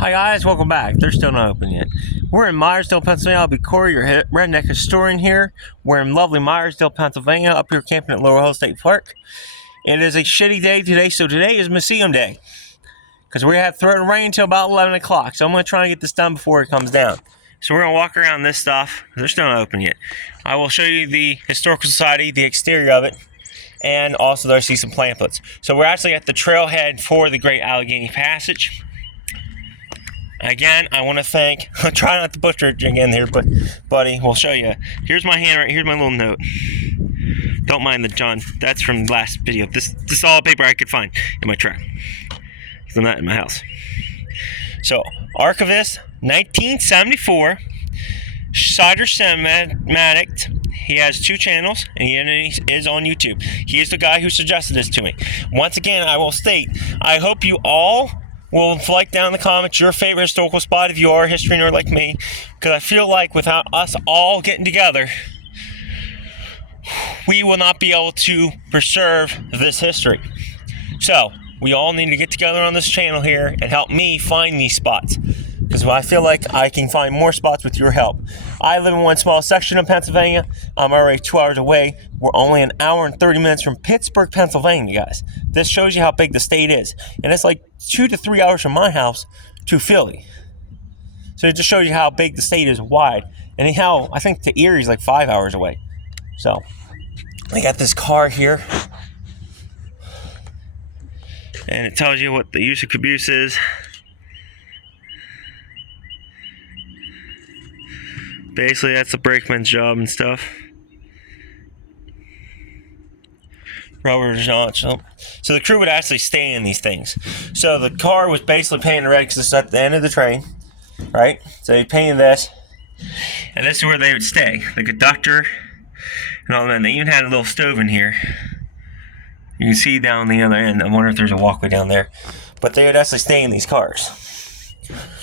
Hi guys, welcome back. They're still not open yet. We're in Meyersdal, Pennsylvania. I'll be Corey, your redneck historian here. We're in lovely Meyersdal, Pennsylvania, up here camping at Laurel Hill State Park. It is a shitty day today, so today is museum day. Because we have threatened rain until about 11 o'clock, so I'm going to try and get this done before it comes down. So we're going to walk around this stuff. They're still not open yet. I will show you the Historical Society, the exterior of it, and also there'll see some pamphlets. So we're actually at the trailhead for the Great Allegheny Passage. Again, I want to thank, I'll try not to butcher it again here, but buddy, we'll show you. Here's my handwriting, here's my little note. Don't mind the John, that's from the last video. This is all the paper I could find in my truck. Because I'm not in my house. So, archivist, 1974, Cider Cinematic. He has 2 channels, and he is on YouTube. He is the guy who suggested this to me. Once again, I will state, I hope you all will like down in the comments your favorite historical spot if you are a history nerd like me, because I feel like without us all getting together, we will not be able to preserve this history. So, we all need to get together on this channel here and help me find these spots, because I feel like I can find more spots with your help. I live in one small section of Pennsylvania. I'm already 2 hours away. We're only an hour and 30 minutes from Pittsburgh, Pennsylvania, guys. This shows you how big the state is. And it's like 2 to 3 hours from my house to Philly. So it just shows you how big the state is wide. And how, I think to Erie's like 5 hours away. So, I got this car here. And it tells you what the use of caboose is. Basically, that's the brakeman's job and stuff. Rubber joints. So the crew would actually stay in these things. So the car was basically painted red because it's at the end of the train, right? So they painted this, and this is where they would stay. The conductor and all that. They even had a little stove in here. You can see down the other end. I wonder if there's a walkway down there. But they would actually stay in these cars.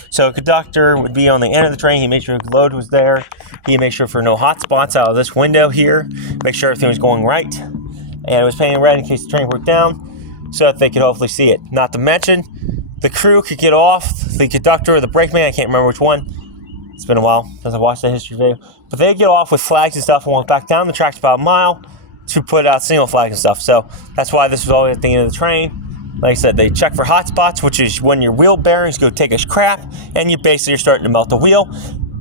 So a conductor would be on the end of the train. He made sure the load was there. He made sure for no hot spots out of this window here. Make sure everything was going right. And it was painted red in case the train broke down, so that they could hopefully see it. Not to mention, the crew could get off, the conductor or the brakeman, I can't remember which one. It's been a while since I watched that history video. But they'd get off with flags and stuff and walk back down the tracks about a mile to put out signal flags and stuff. So that's why this was always at the end of the train. Like I said, they check for hot spots, which is when your wheel bearings go take a crap and you basically are starting to melt the wheel.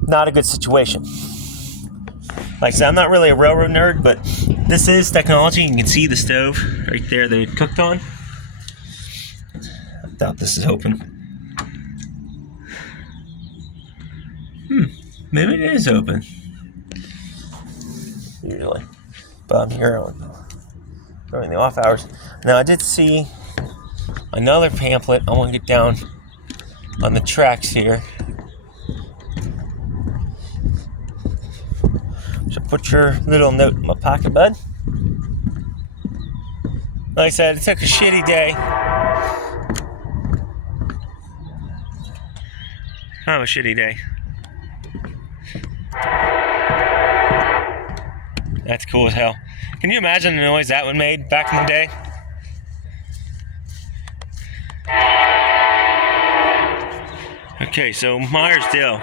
Not a good situation. Like I said, I'm not really a railroad nerd, but this is technology. You can see the stove right there they cooked on. I doubt this is open. Maybe it is open. Usually. But I'm here during the off hours. Now, I did see another pamphlet. I want to get down on the tracks here. So put your little note in my pocket, bud. Like I said, it took a shitty day. Kind of a shitty day. That's cool as hell. Can you imagine the noise that one made back in the day? Okay, so Meyersdal.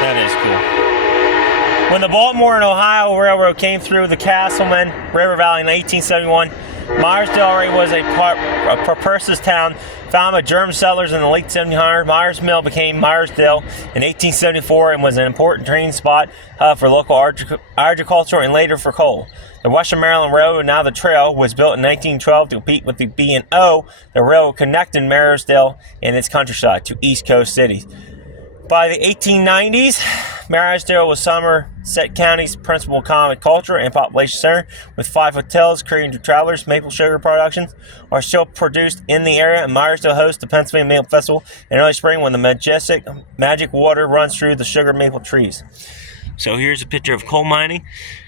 That is cool. When the Baltimore and Ohio Railroad came through the Castleman River Valley in 1871, Meyersdal was a prosperous town found by German settlers in the late 1700s. Myers Mill became Meyersdal in 1874 and was an important training spot for local agriculture and later for coal. The Western Maryland Railroad, now the Trail, was built in 1912 to compete with the B&O, the railroad connecting Meyersdal and its countryside to East Coast cities. By the 1890s, Meyersdal was Somerset County's principal economic, culture, and population center, with 5 hotels catering to travelers. Maple sugar productions are still produced in the area, and Meyersdal hosts the Pennsylvania Maple Festival in early spring when the majestic magic water runs through the sugar maple trees. So here's a picture of coal mining.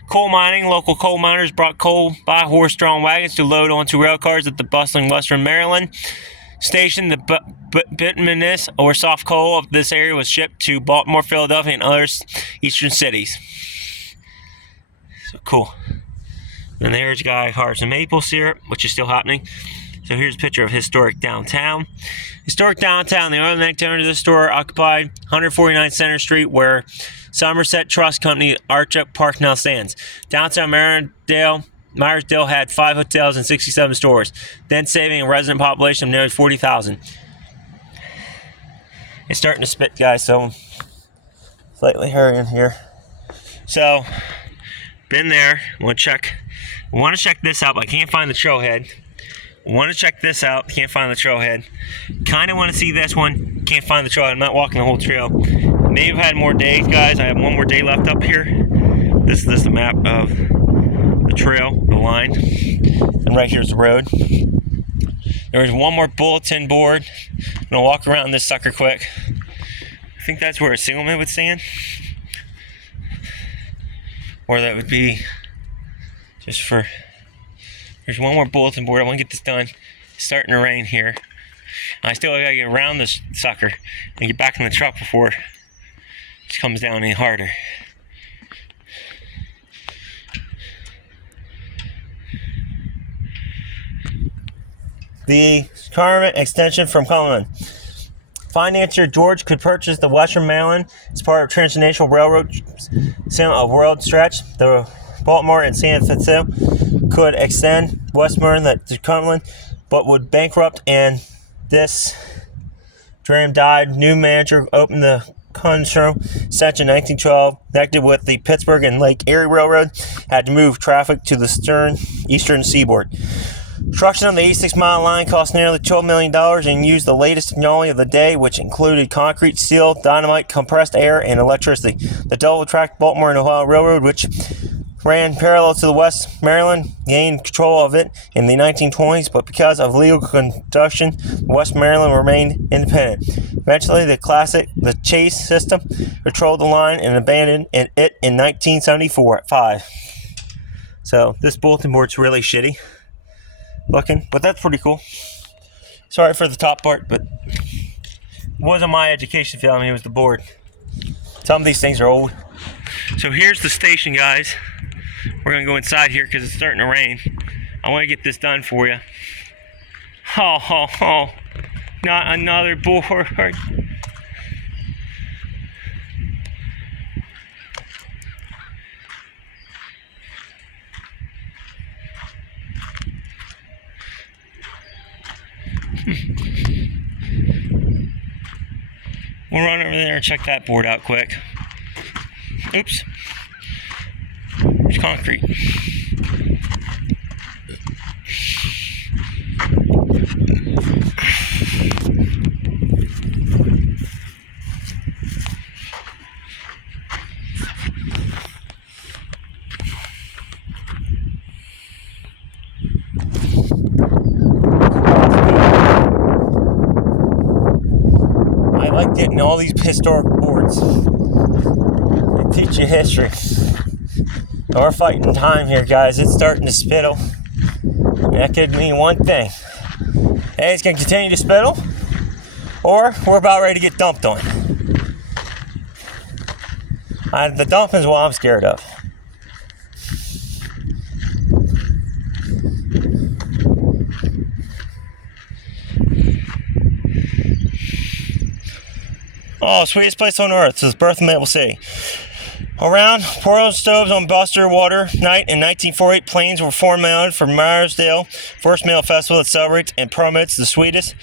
Coal mining, local coal miners brought coal by horse-drawn wagons to load onto rail cars at the bustling Western Maryland station. The bituminous or soft coal of this area was shipped to Baltimore, Philadelphia, and other eastern cities. So cool. Then there's a guy harvesting maple syrup, which is still happening. So here's a picture of historic downtown. Historic downtown, the only owner of the store occupied 149 Center Street, where Somerset Trust Company Archup Park now stands. Downtown Meyersdale had 5 hotels and 67 stores, then saving a resident population of nearly 40,000. It's starting to spit, guys, so slightly hurrying here. So, been there. Want to check this out, but I can't find the trailhead. Want to check this out, can't find the trailhead. Kind of want to see this one, can't find the trailhead. I'm not walking the whole trail. Maybe I've had more days, guys. I have one more day left up here. This is the map of the trail, the line, and right here's the road. There's one more bulletin board. I'm gonna walk around this sucker quick. I think that's where a signalman would stand, or that would be just for. There's one more bulletin board. I want to get this done. It's starting to rain here. I still gotta get around this sucker and get back in the truck before it comes down any harder. The current extension from Cumberland. Financier George could purchase the Western Maryland as part of Transnational Railroad World Stretch. The Baltimore and San Francisco could extend Westmoreland to Cumberland, but would bankrupt, and this dream died. New manager opened the Concho Stretch in 1912, connected with the Pittsburgh and Lake Erie Railroad, had to move traffic to the eastern seaboard. Construction on the 86-mile line cost nearly $12 million and used the latest technology of the day, which included concrete, steel, dynamite, compressed air, and electricity. The double-track Baltimore and Ohio Railroad, which ran parallel to the West Maryland, gained control of it in the 1920s, but because of legal construction, West Maryland remained independent. Eventually, the Chase system controlled the line and abandoned it in 1974 at 5. So this bulletin board's really shitty looking, but that's pretty cool. Sorry for the top part, but it wasn't my education field. I mean, it was the board. Some of these things are old. So here's the station, guys. We're gonna go inside here because it's starting to rain. I want to get this done for you. Oh, not another board. We'll run over there and check that board out quick. Oops. There's concrete. I like getting all these historic boards. They teach you history. We're fighting time here, guys. It's starting to spittle. That could mean one thing. Hey, it's going to continue to spittle, or we're about ready to get dumped on. The dumping is what I'm scared of. Oh, sweetest place on earth. This is birth of Maple City. Around portable stoves on Buster Water Night in 1948, planes were formed for Meyersdal, first male festival that celebrates and promotes the sweetest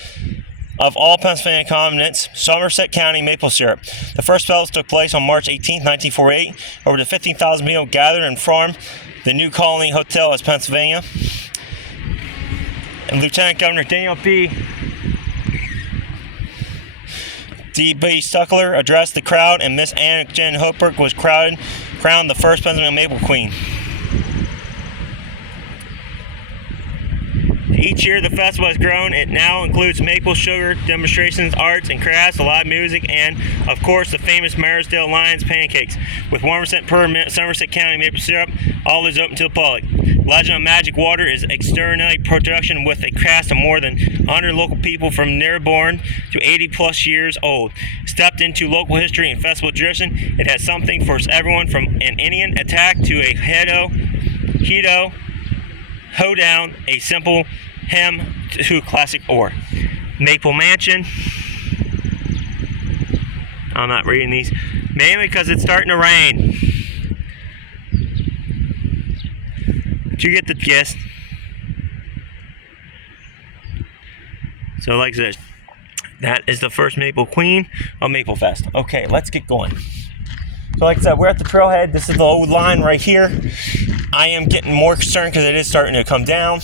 of all Pennsylvania continents, Somerset County maple syrup. The first festival took place on March 18, 1948. Over 15,000 people gathered and formed the New Colony Hotel as Pennsylvania. And Lieutenant Governor Daniel B. Stuckler addressed the crowd, and Miss Anna Jen Hopeberg was crowned the first Pennsylvania Maple Queen. Each year the festival has grown. It now includes maple sugar demonstrations, arts and crafts, live music, and of course the famous Meyersdal Lions pancakes with 1% per Somerset County maple syrup. All is open to the public. Legend of Magic Water is extraordinary production with a cast of more than 100 local people from nearborn to 80 plus years old. Stepped into local history and festival tradition, it has something for everyone from an Indian attack to a Hedo, hoedown, a simple hymn to classic ore. Maple Mansion. I'm not reading these, mainly because it's starting to rain. But you get the gist. So like I said, that is the first Maple Queen of Maple Fest. Okay, let's get going. So like I said, we're at the trailhead. This is the old line right here. I am getting more concerned because it is starting to come down.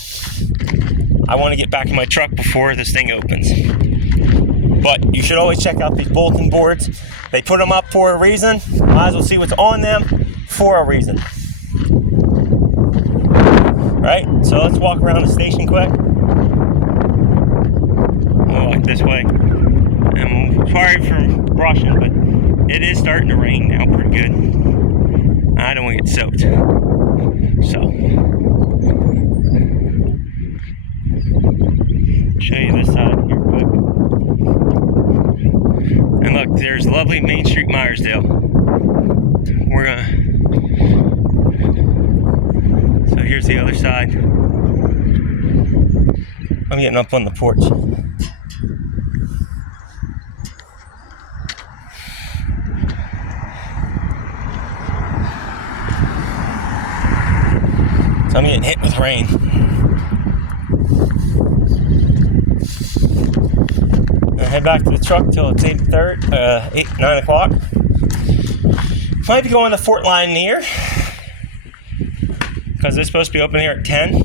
I want to get back in my truck before this thing opens. But you should always check out these bulletin boards. They put them up for a reason. Might as well see what's on them for a reason. Right? So let's walk around the station quick. We'll walk this way. I'm sorry for rushing, but it is starting to rain now pretty good. I don't want to get soaked. So, show you this side here quick. And look, there's lovely Main Street, Meyersdale. We're gonna. So here's the other side. I'm getting up on the porch. So I'm getting hit with rain. I'll head back to the truck till it's 9 o'clock. Might be going to Fort Line near, because they're supposed to be open here at 10.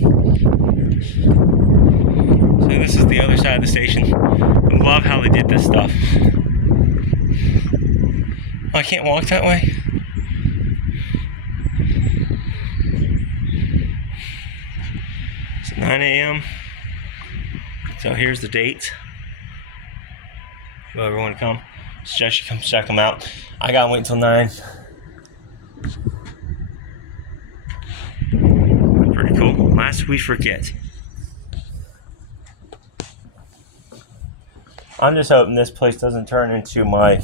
So this is the other side of the station. I love how they did this stuff. Oh, I can't walk that way? It's 9 a.m. So here's the dates. Whoever want to come, suggest you come check them out. I gotta wait until 9. Pretty cool. Last we forget. I'm just hoping this place doesn't turn into my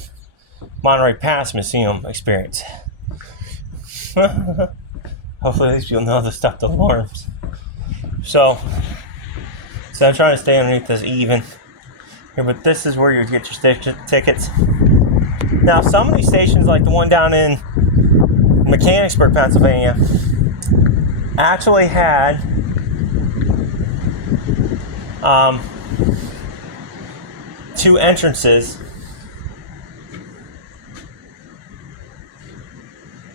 Monterey Pass Museum experience. Hopefully at least you'll know the stuff that alarms. So I'm trying to stay underneath this even here, but this is where you get your tickets. Now some of these stations, like the one down in Mechanicsburg, Pennsylvania, actually had two entrances.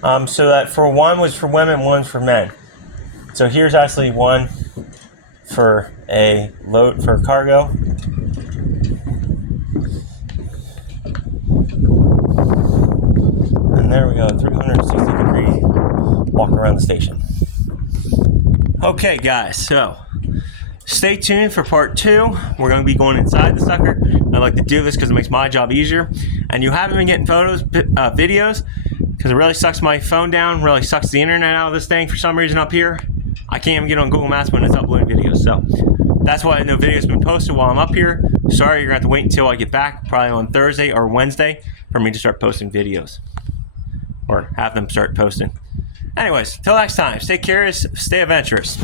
So that for one was for women, one's for men. So here's actually one for a load for cargo. And there we go, 360-degree walk around the station. Okay guys, so stay tuned for part 2. We're going to be going inside the sucker. I like to do this because it makes my job easier. And you haven't been getting videos, because it really sucks my phone down, really sucks the internet out of this thing for some reason up here. I can't even get on Google Maps when it's uploading videos. So that's why no videos have been posted while I'm up here. Sorry, you're going to have to wait until I get back, probably on Thursday or Wednesday, for me to start posting videos. Or have them start posting. Anyways, till next time, stay curious, stay adventurous.